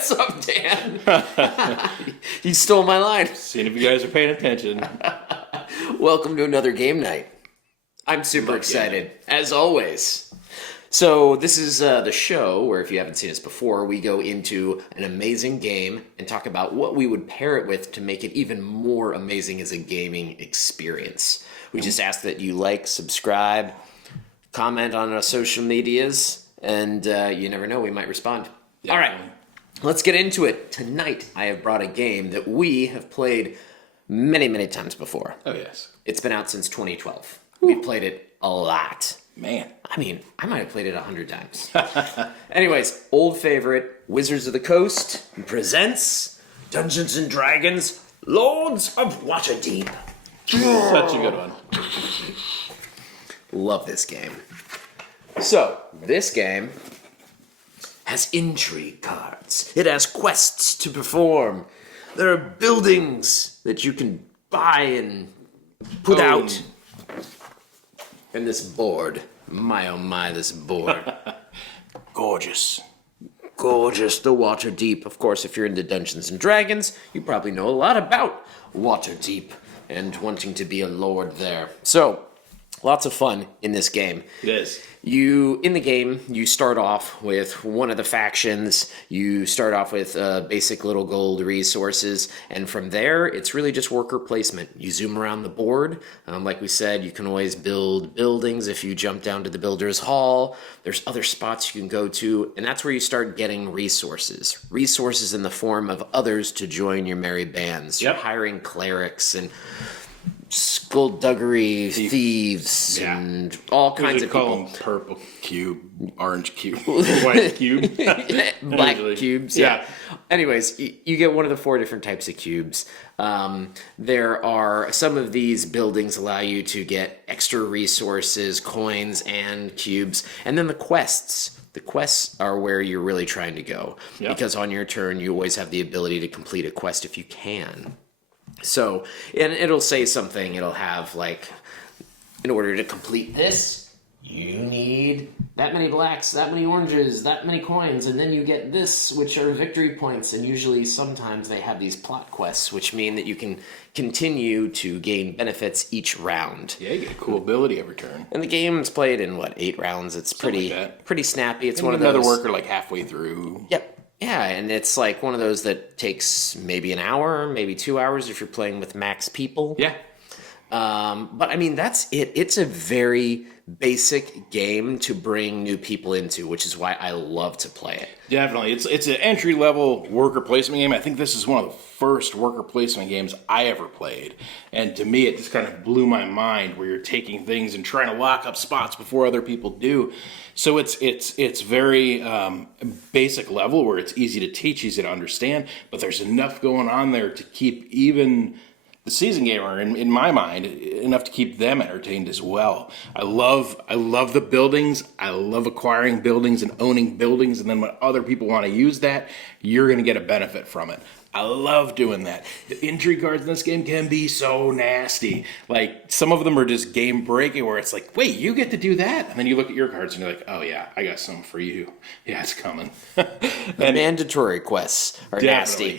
What's up, Dan? You stole my line. Seeing if you guys are paying attention. Welcome to another game night. I'm super excited, as always. So this is the show where, if you haven't seen us before, we go into an amazing game and talk about what we would pair it with to make it even more amazing as a gaming experience. We just ask that you like, subscribe, comment on our social medias, and you never know, we might respond. All right, let's get into it. Tonight, I have brought a game that we have played many, many times before. Oh, yes. It's been out since 2012. We've played it a lot. Man. I mean, I might have played it 100 times. Anyways, old favorite, Wizards of the Coast presents Dungeons and Dragons, Lords of Waterdeep. Such a good one. Love this game. So, this game has intrigue cards. It has quests to perform. There are buildings that you can buy and put out. And this board, my oh my, this board. Gorgeous. Gorgeous, the Waterdeep. Of course, if you're into Dungeons and Dragons, you probably know a lot about Waterdeep and wanting to be a lord there. So, lots of fun in this game. It is. In the game, you start off with one of the factions. You start off with basic little gold resources. And from there, it's really just worker placement. You zoom around the board. Like we said, you can always build buildings if you jump down to the Builder's Hall. There's other spots you can go to. And that's where you start getting resources. Resources in the form of others to join your merry bands. Yep. You're hiring clerics and skullduggery thieves and all kinds of people. Them purple cube, orange cube, white cube, black cubes. Yeah. Anyways, you get one of the 4 different types of cubes. There are some of these buildings allow you to get extra resources, coins, and cubes, and then the quests. The quests are where you're really trying to go because on your turn you always have the ability to complete a quest if you can. So, and it'll say something, it'll have like, in order to complete this, you need that many blacks, that many oranges, that many coins, and then you get this, which are victory points, and usually sometimes they have these plot quests, which mean that you can continue to gain benefits each round. Yeah, you get a cool ability every turn. And the game's played in, 8 rounds? It's pretty snappy. It's one of those... Another worker like halfway through. Yep. Yeah, and it's like one of those that takes maybe an hour, maybe 2 hours if you're playing with max people. Yeah. But I mean, that's it. It's a very basic game to bring new people into, which is why I love to play it. Definitely. It's an entry-level worker placement game. I think this is one of the first worker placement games I ever played. And to me, it just kind of blew my mind where you're taking things and trying to lock up spots before other people do. So it's very basic level where it's easy to teach, easy to understand, but there's enough going on there to keep even the seasoned gamer, in my mind, enough to keep them entertained as well. I love the buildings. I love acquiring buildings and owning buildings, and then when other people want to use that, you're going to get a benefit from it. I love doing that. The intrigue cards in this game can be so nasty. Like, some of them are just game breaking where it's like, wait, you get to do that? And then you look at your cards and you're like, oh yeah, I got something for you. Yeah, it's coming. The mandatory quests are nasty.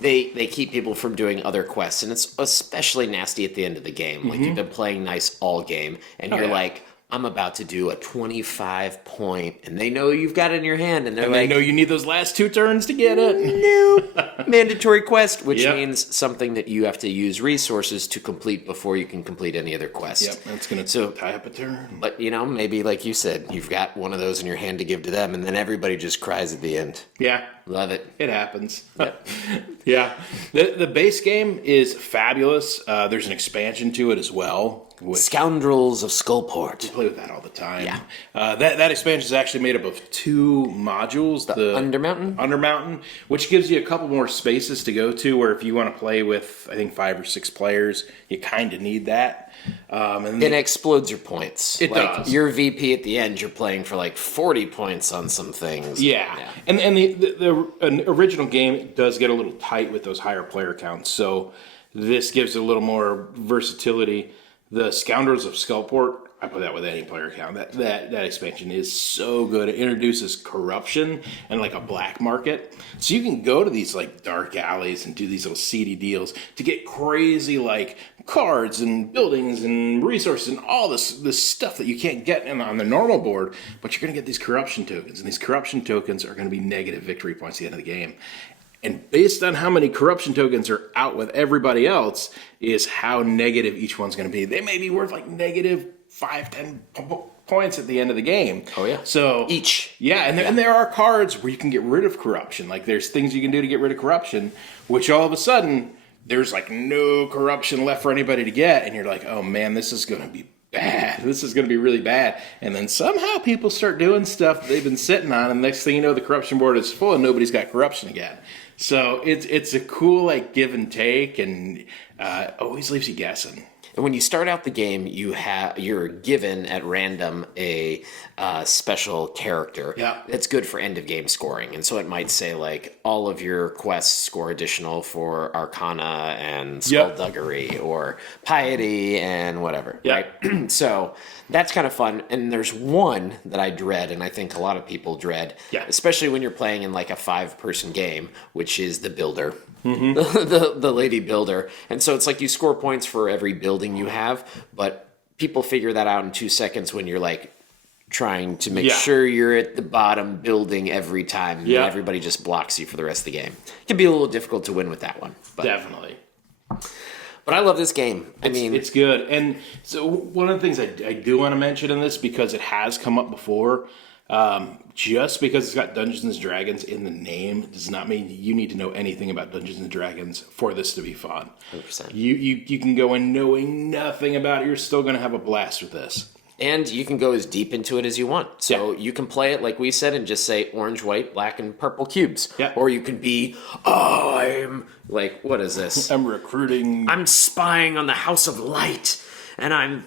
They keep people from doing other quests, and it's especially nasty at the end of the game. Like, you've been playing nice all game, and you're like, I'm about to do a 25 point, and they know you've got it in your hand, and they know you need those last 2 turns to get it. No. Mandatory quest, which means something that you have to use resources to complete before you can complete any other quest. Yep, that's going to tie up a turn. But, maybe like you said, you've got one of those in your hand to give to them, and then everybody just cries at the end. Yeah. Love it. It happens. Yep. Yeah. The base game is fabulous. There's an expansion to it as well. Scoundrels of Skullport. We play with that all the time. Yeah. That expansion is actually made up of 2 modules. The Undermountain? Undermountain, which gives you a couple more spaces to go to, where if you want to play with, I think, 5 or 6 players, you kind of need that. And it explodes your points. It does. Your VP at the end, you're playing for 40 points on some things. Yeah. And the original game does get a little tight with those higher player counts, so this gives it a little more versatility. The Scoundrels of Skullport, I put that with any player account. That expansion is so good. It introduces corruption and like a black market. So you can go to these like dark alleys and do these little seedy deals to get crazy like cards and buildings and resources and all this stuff that you can't get on the normal board, but you're going to get these corruption tokens. And these corruption tokens are going to be negative victory points at the end of the game. And based on how many corruption tokens are out with everybody else is how negative each one's going to be. They may be worth like negative 5-10 points at the end of the game. Oh, yeah. So each. Yeah, and there are cards where you can get rid of corruption. Like there's things you can do to get rid of corruption, which all of a sudden there's like no corruption left for anybody to get. And you're like, oh man, this is going to be bad. This is going to be really bad. And then somehow people start doing stuff that they've been sitting on. And the next thing you know, the corruption board is full and nobody's got corruption again. So it's a cool like give and take, and always leaves you guessing. And when you start out the game, you're given at random a special character. Yeah. That's good for end of game scoring. And so it might say like all of your quests score additional for Arcana and Skullduggery or Piety and whatever. Yeah. Right? So that's kind of fun. And there's one that I dread, and I think a lot of people dread, especially when you're playing in like a 5-person game, which is the builder. Mm-hmm. the lady builder. And so it's like you score points for every building you have, but people figure that out in 2 seconds when you're like trying to make sure you're at the bottom building every time. And everybody just blocks you for the rest of the game. It can be a little difficult to win with that one. But, definitely. But I love this game. It's good. And so one of the things I do want to mention in this, because it has come up before, just because it's got Dungeons and Dragons in the name does not mean you need to know anything about Dungeons and Dragons for this to be fun. 100%. You can go in knowing nothing about it. You're still going to have a blast with this. And you can go as deep into it as you want. So you can play it, like we said, and just say orange, white, black, and purple cubes. Yeah. Or you can be, I'm like, what is this? I'm recruiting. I'm spying on the House of Light, and I'm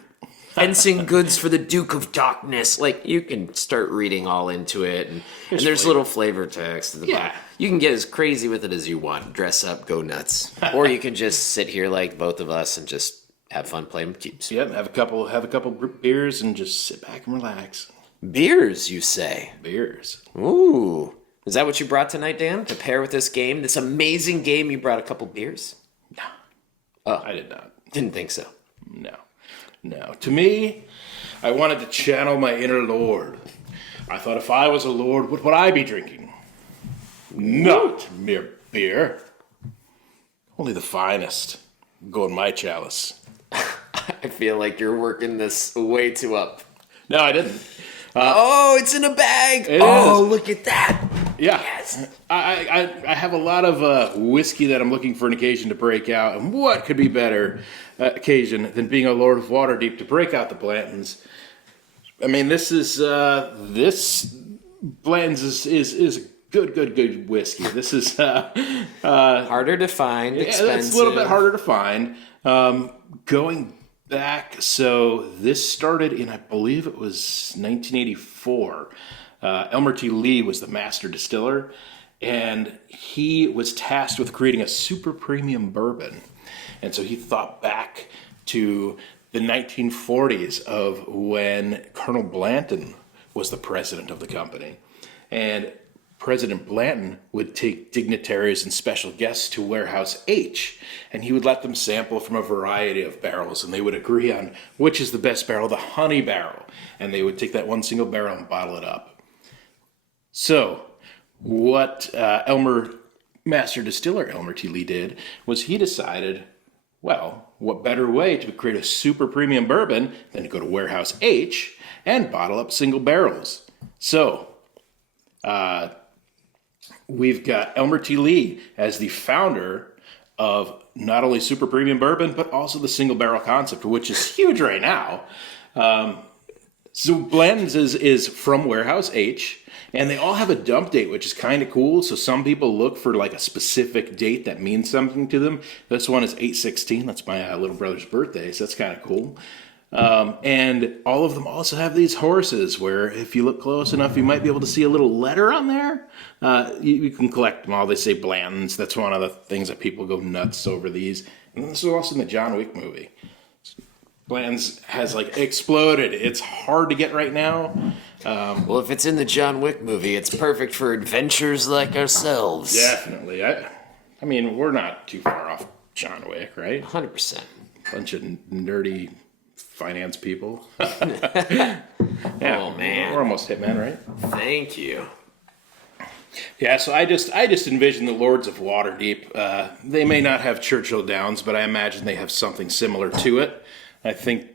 fencing goods for the Duke of Darkness. Like, you can start reading all into it, and there's little flavor text at the bottom. You can get as crazy with it as you want. Dress up, go nuts. Or you can just sit here like both of us and just have fun playing with cubes. Yep, have a couple beers and just sit back and relax. Beers, you say? Beers. Ooh. Is that what you brought tonight, Dan? To pair with this game? This amazing game, you brought a couple beers? No. Oh. I did not. Didn't think so. No. To me, I wanted to channel my inner lord. I thought if I was a lord, what would I be drinking? Not mere beer. Only the finest. Go in my chalice. I feel like you're working this way too up. No, I didn't. It's in a bag. It is. Look at that. Yeah. Yes. I have a lot of whiskey that I'm looking for an occasion to break out. And what could be better occasion than being a Lord of Waterdeep to break out the Blantons? I mean, this Blanton's is good whiskey. This is harder to find, expensive. It's a little bit harder to find. Going back, so this started in, I believe it was 1984. Elmer T. Lee was the master distiller, and he was tasked with creating a super premium bourbon. And so he thought back to the 1940s of when Colonel Blanton was the president of the company. And President Blanton would take dignitaries and special guests to Warehouse H, and he would let them sample from a variety of barrels, and they would agree on which is the best barrel, the honey barrel, and they would take that one single barrel and bottle it up. So what Master Distiller Elmer T. Lee did was he decided, well, what better way to create a super premium bourbon than to go to Warehouse H and bottle up single barrels. So we've got Elmer T. Lee as the founder of not only super premium bourbon, but also the single barrel concept, which is huge right now. So Blanton's is from Warehouse H, and they all have a dump date, which is kind of cool. So some people look for like a specific date that means something to them. This one is 8/16. That's my little brother's birthday, so that's kind of cool. And all of them also have these horses where if you look close enough, you might be able to see a little letter on there. You can collect them all. They say Blanton's. That's one of the things that people go nuts over these. And this is also in the John Wick movie. Blanton's has like exploded. It's hard to get right now. Well, if it's in the John Wick movie, it's perfect for adventures like ourselves. Definitely. I mean, we're not too far off John Wick, right? 100%. Bunch of nerdy finance people. Oh, man. We're almost Hitman, right? Thank you. Yeah, so I just envision the Lords of Waterdeep. They may not have Churchill Downs, but I imagine they have something similar to it. I think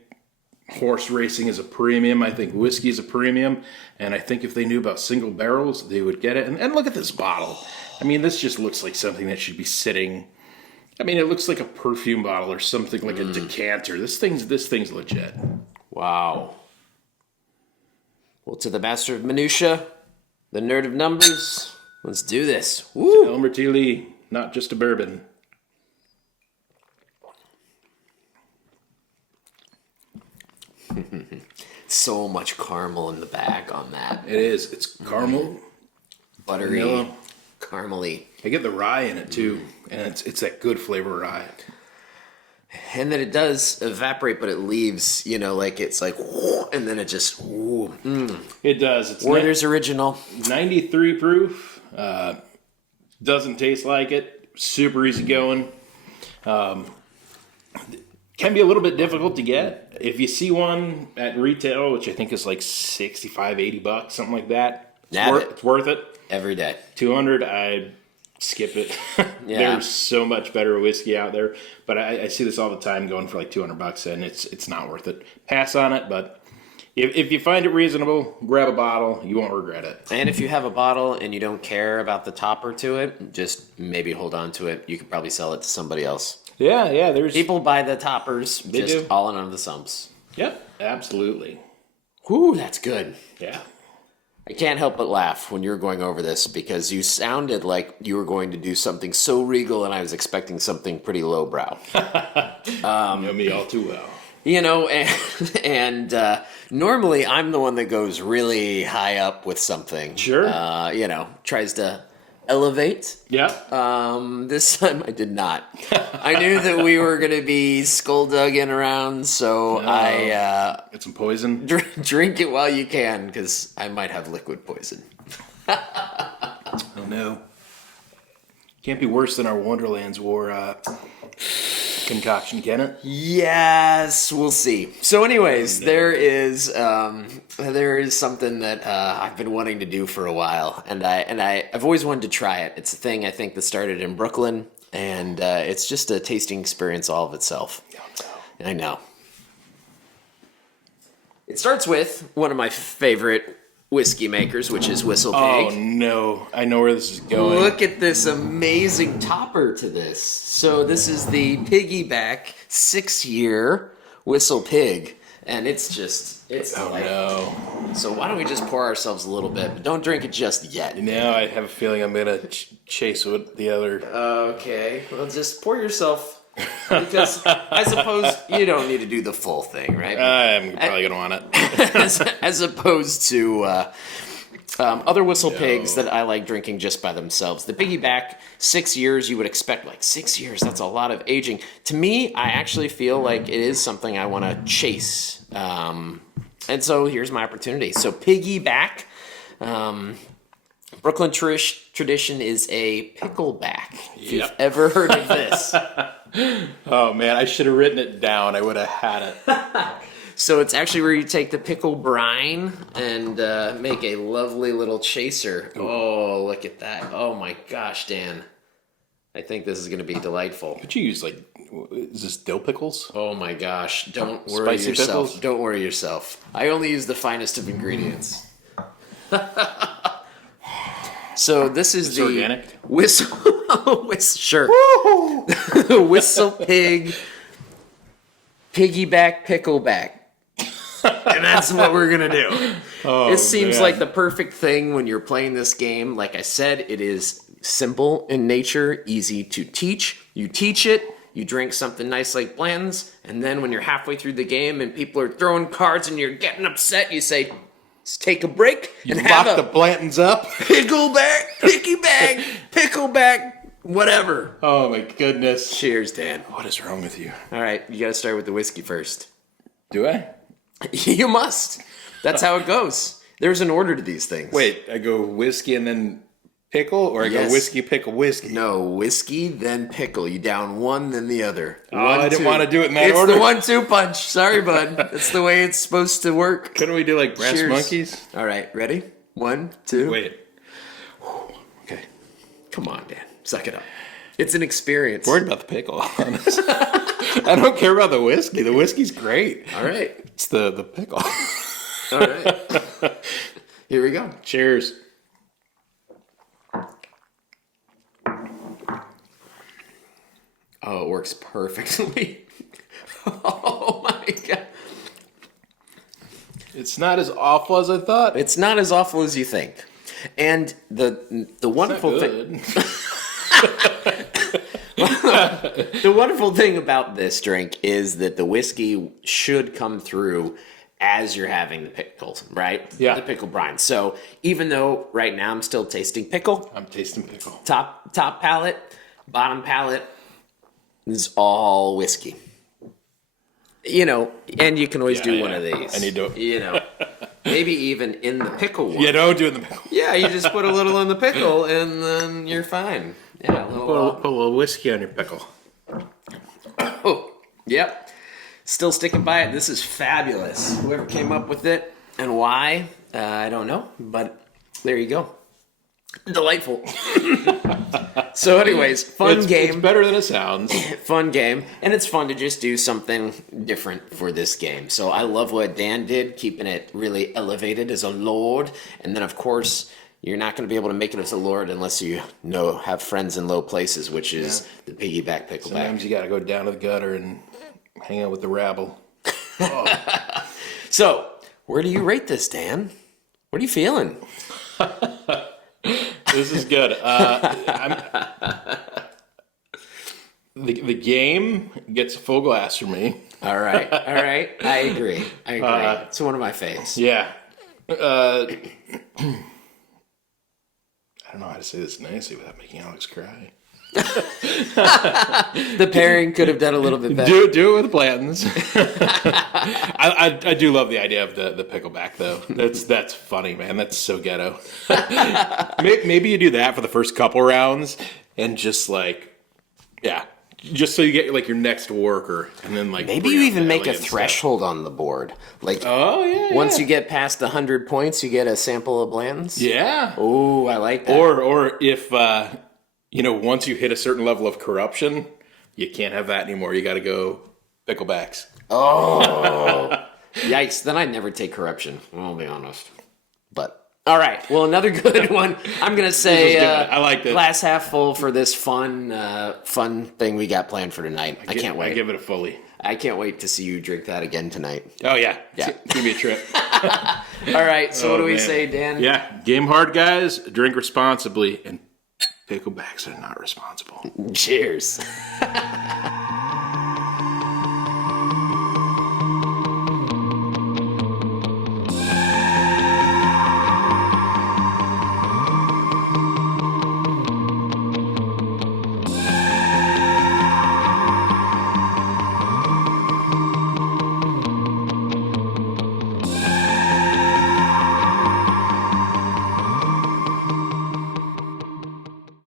horse racing is a premium. I think whiskey is a premium. And I think if they knew about single barrels, they would get it. And look at this bottle. I mean, this just looks like something that should be sitting. I mean, it looks like a perfume bottle or something like a decanter. This thing's legit. Wow. Well, to the master of minutia, the nerd of numbers, let's do this. Woo! Elmer T. Lee, not just a bourbon. So much caramel in the back on that. It is. It's caramel, Buttery, vanilla. caramely. I get the rye in it too, and it's that good flavor rye. And then it does evaporate, but it leaves, like it's like, and then it just, It does. It's Werther's original. 93 proof. Doesn't taste like it. Super easy going. Can be a little bit difficult to get. If you see one at retail, which I think is like $65, $80, something like that, it's worth it. Every day. 200, I skip it. Yeah. There's so much better whiskey out there, but I see this all the time going for like $200, and it's not worth it. Pass on it, but if you find it reasonable, grab a bottle. You won't regret it. And if you have a bottle and you don't care about the topper to it, just maybe hold on to it. You could probably sell it to somebody else. Yeah, there's People buy the toppers, They just do. all in under the sumps. Yep, absolutely. Whew, that's good. Yeah. I can't help but laugh when you're going over this because you sounded like you were going to do something so regal and I was expecting something pretty lowbrow. You know me all too well. And normally I'm the one that goes really high up with something. Sure. Tries to elevate. Yeah. This time I did not. I knew that we were going to be skullduggen around, so I Get some poison. drink it while you can because I might have liquid poison. Oh no. Can't be worse than our Wonderlands War concoction, can it? Yes, we'll see. So, anyways, there is something that I've been wanting to do for a while, and I've always wanted to try it. It's a thing I think that started in Brooklyn, and it's just a tasting experience all of itself. I know. It starts with one of my favorite whiskey makers, which is Whistle Pig. Oh no, I know where this is going. Look at this amazing topper to this. So this is the Piggyback 6-year Whistle Pig, and it's Oh delightful. no. So why don't we just pour ourselves a little bit, but don't drink it just yet. Now I have a feeling I'm gonna chase with the other. Okay, well just pour yourself, because I suppose you don't need to do the full thing, right? I'm probably gonna want it. as opposed to other Whistle Pigs that I like drinking just by themselves. The Piggyback, 6 years, you would expect, like 6 years, that's a lot of aging. To me, I actually feel like it is something I want to chase. And so here's my opportunity. So Piggyback, Brooklyn tradition is a pickleback. If you've ever heard of this. Oh man, I should have written it down. I would have had it. So it's actually where you take the pickle brine and make a lovely little chaser. Oh, look at that. Oh my gosh, Dan. I think this is going to be delightful. Could you use is this dill pickles? Oh my gosh. Don't worry Spicy yourself. pickles? Don't worry yourself. I only use the finest of ingredients. So this is It's the organic? Sure. Whistle Pig Piggyback Pickleback. And that's what we're gonna do. This seems like the perfect thing when you're playing this game. Like I said, it is simple in nature, easy to teach. You teach it, you drink something nice like Blanton's, and then when you're halfway through the game and people are throwing cards and you're getting upset, you say, let's take a break and have Lock a the Blantons up. pickleback, whatever. Oh my goodness. Cheers, Dan. What is wrong with you? All right, you gotta start with the whiskey first. Do I? You must. That's how it goes. There's an order to these things. Wait, I go whiskey and then pickle, or I go whiskey, pickle, whiskey? No, whiskey, then pickle. You down one, then the other. I didn't want to do it in that order. It's the 1-2 punch. Sorry, bud. That's the way it's supposed to work. Couldn't we do like brass Cheers. monkeys? All right, ready? 1, 2. Wait. Okay. Come on, Dan. Suck it up. It's an experience. Worried about the pickle. I don't care about the whiskey. The whiskey's great. All right. It's the pickle. All right. Here we go. Cheers. Oh, it works perfectly. Oh my god. It's not as awful as I thought. It's not as awful as you think. And the wonderful thing the wonderful thing about this drink is that the whiskey should come through as you're having the pickles, right? Yeah. The pickle brine. So even though right now I'm still tasting pickle, I'm tasting pickle. top palate, bottom palate is all whiskey. You know, and you can always do one of these. I need to. You know, maybe even in the pickle one. Yeah, don't do it in the pickle. Yeah, you just put a little in the pickle and then you're fine. Yeah, Put a little whiskey on your pickle. Oh, yep. Still sticking by it. This is fabulous. Whoever came up with it and why, I don't know. But there you go. Delightful. So anyways, fun game. It's better than it sounds. Fun game. And it's fun to just do something different for this game. So I love what Dan did, keeping it really elevated as a lord. And then, of course, you're not going to be able to make it as a lord unless you have friends in low places, which is the piggyback pickleback. Sometimes you got to go down to the gutter and hang out with the rabble. Oh. So, where do you rate this, Dan? What are you feeling? This is good. The game gets a full glass for me. All right. I agree. It's one of my faves. Yeah. I don't know how to say this nicely without making Alex cry. The pairing could have done a little bit better. Do it with Blanton's. I do love the idea of the pickleback though. That's funny, man. That's so ghetto. Maybe you do that for the first couple rounds and just just so you get like your next worker, and then like maybe you even make a threshold on the board. Like, once you get past 100 points, you get a sample of Blanton's. Yeah. Oh, I like that. Or if once you hit a certain level of corruption, you can't have that anymore. You got to go picklebacks. Oh, yikes! Then I'd never take corruption. I'll be honest. But all right, well, another good one. I'm gonna say I like this. Glass half full for this fun thing we got planned for tonight. I can't wait. I give it a fully. I can't wait to see you drink that again tonight. Oh yeah. It's give me a trip. All right, so what do we say, Dan? Yeah, game hard, guys. Drink responsibly, and picklebacks are not responsible. Cheers.